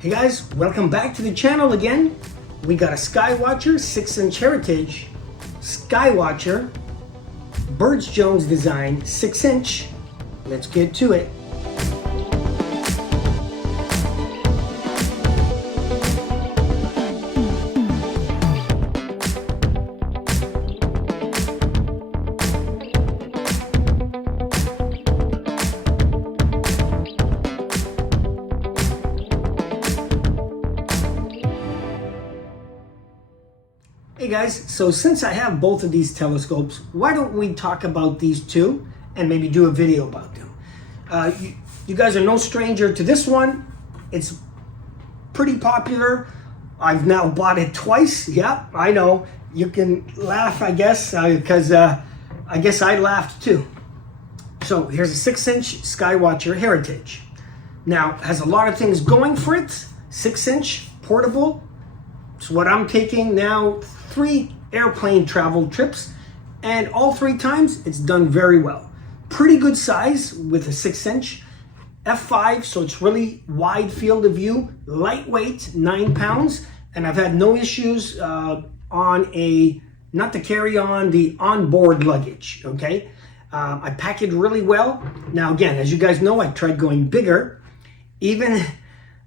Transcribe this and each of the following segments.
Hey guys, welcome back to the channel again. We got a Skywatcher 6-inch Heritage Skywatcher Burge-Jones design 6-inch. Let's get to it. Hey guys, so since I have both of these telescopes, why don't we talk about these two and maybe do a video about them. You guys are no stranger to this one. It's pretty popular. I've now bought it twice. Yeah, I know. You can laugh, I guess, because I guess I laughed too. So here's a 6-inch Skywatcher Heritage. Now, it has a lot of things going for it. 6-inch, portable. It's what I'm taking now 3 airplane travel trips, and all 3 times it's done very well. Pretty good size with a 6-inch f5, so it's really wide field of view, lightweight, 9 pounds, and I've had no issues on not to carry on the onboard luggage. Okay, I pack it really well. Now again, as you guys know, I tried going bigger. Even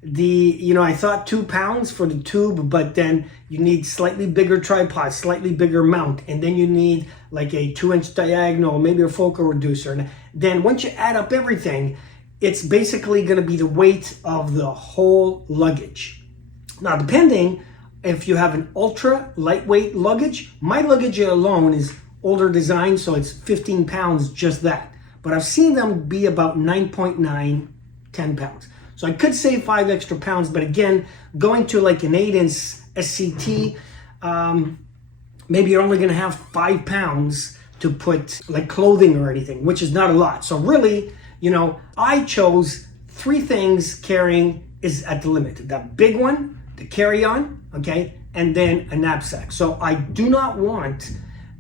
I thought 2 pounds for the tube, but then you need slightly bigger tripod, slightly bigger mount, and then you need like a 2-inch diagonal, maybe a focal reducer. And then once you add up everything, it's basically going to be the weight of the whole luggage. Now, depending if you have an ultra lightweight luggage, my luggage alone is older design, so it's 15 pounds, just that. But I've seen them be about 9.9, 10 pounds. So I could save 5 extra pounds, but again, going to like an 8-inch SCT, maybe you're only going to have 5 pounds to put like clothing or anything, which is not a lot. So really, I chose 3 things carrying is at the limit. That big one to carry on, okay, and then a knapsack. So I do not want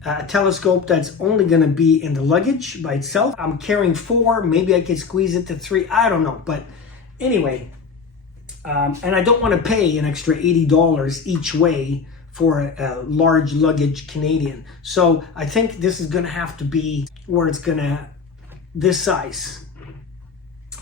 a telescope that's only going to be in the luggage by itself. I'm carrying 4, maybe I could squeeze it to 3, I don't know, but anyway, and I don't want to pay an extra $80 each way for a large luggage Canadian. So I think this is going to have to be where it's going to, this size.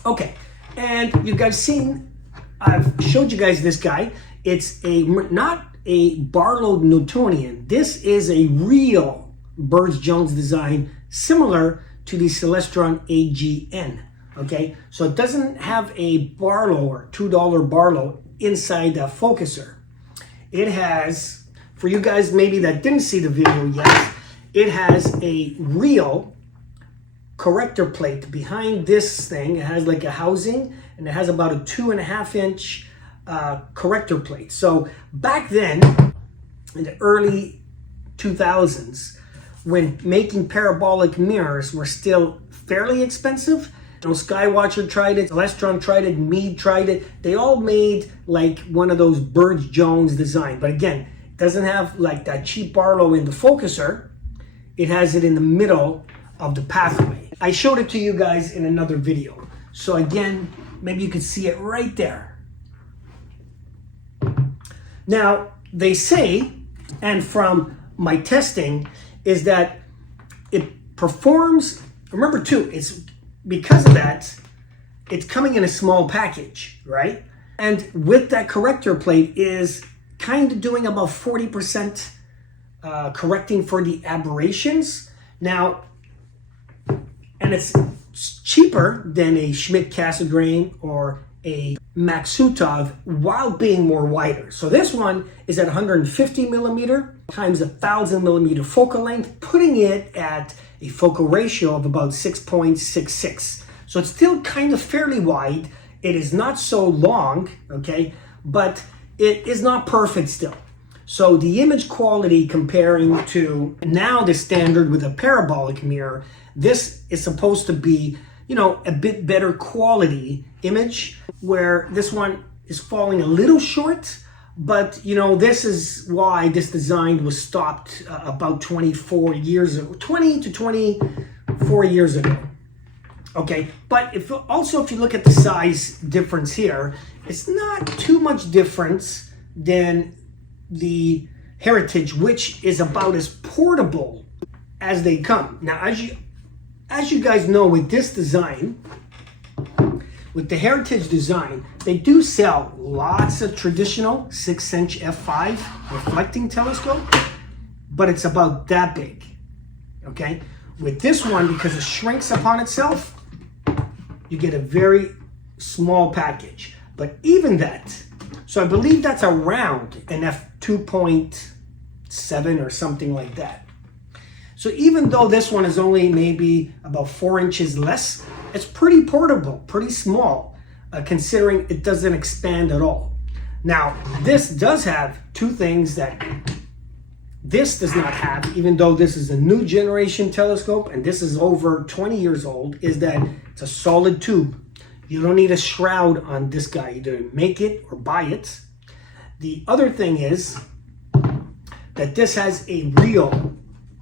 Okay, and you guys seen, I've showed you guys this guy. It's not a Barlow Newtonian. This is a real Burge-Jones design, similar to the Celestron AGN. Okay, so it doesn't have a Barlow or $2 Barlow inside the focuser. It has, for you guys maybe that didn't see the video yet, it has a real corrector plate behind this thing. It has like a housing, and it has about a 2.5-inch corrector plate. So back then, in the early 2000s, when making parabolic mirrors were still fairly expensive, Skywatcher tried it, Celestron tried it, Meade tried it. They all made like one of those Burge-Jones design. But again, it doesn't have like that cheap Barlow in the focuser. It has it in the middle of the pathway. I showed it to you guys in another video. So again, maybe you can see it right there. Now, they say, and from my testing, is that it performs, remember too, it's because of that, it's coming in a small package, right? And with that corrector plate is kind of doing about 40% correcting for the aberrations. Now, and it's cheaper than a Schmidt-Cassegrain or a Maksutov while being more wider. So this one is at 150 millimeter times 1,000 millimeter focal length, putting it at a focal ratio of about 6.66. So it's still kind of fairly wide. It is not so long, okay, but it is not perfect still. So the image quality comparing to now the standard with a parabolic mirror, this is supposed to be, a bit better quality image, where this one is falling a little short. But, this is why this design was stopped about 20 to 24 years ago. Okay, but if you look at the size difference here, it's not too much difference than the Heritage, which is about as portable as they come. Now, as you guys know, with this design, with the Heritage design, they do sell lots of traditional 6-inch f5 reflecting telescope, but it's about that big, okay? With this one, because it shrinks upon itself, you get a very small package. But even that, so I believe that's around an f2.7 or something like that. So even though this one is only maybe about 4 inches less, it's pretty portable, pretty small, considering it doesn't expand at all. Now, this does have two things that this does not have, even though this is a new generation telescope and this is over 20 years old, is that it's a solid tube. You don't need a shroud on this guy. Either make it or buy it. The other thing is that this has a real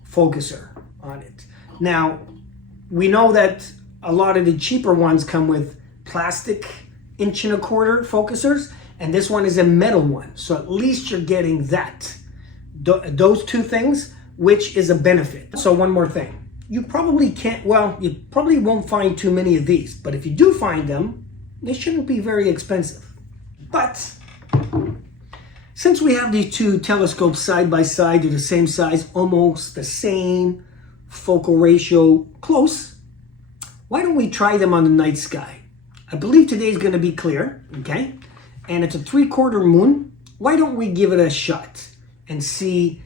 focuser on it. Now, we know that a lot of the cheaper ones come with plastic 1.25" focusers, and this one is a metal one. So at least you're getting that. Those two things, which is a benefit. So one more thing. You probably won't find too many of these, but if you do find them, they shouldn't be very expensive. But since we have these two telescopes side by side, they're the same size, almost the same focal ratio, close, why don't we try them on the night sky? I believe today is going to be clear, okay? And it's a 3/4 moon. Why don't we give it a shot and see,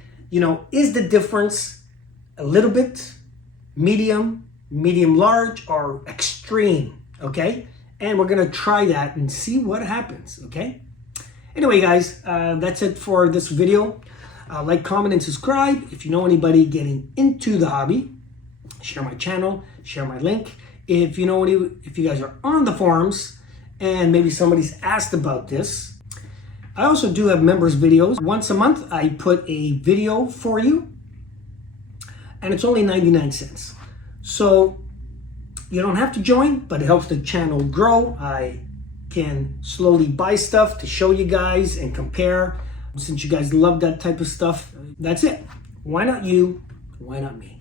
is the difference a little bit, medium, large, or extreme, okay? And we're going to try that and see what happens, okay? Anyway, guys, that's it for this video. Like, comment, and subscribe. If you know anybody getting into the hobby, share my channel, share my link. If you guys are on the forums and maybe somebody's asked about this, I also do have members videos. Once a month, I put a video for you, and it's only 99 cents. So you don't have to join, but it helps the channel grow. I can slowly buy stuff to show you guys and compare. Since you guys love that type of stuff, that's it. Why not you? Why not me?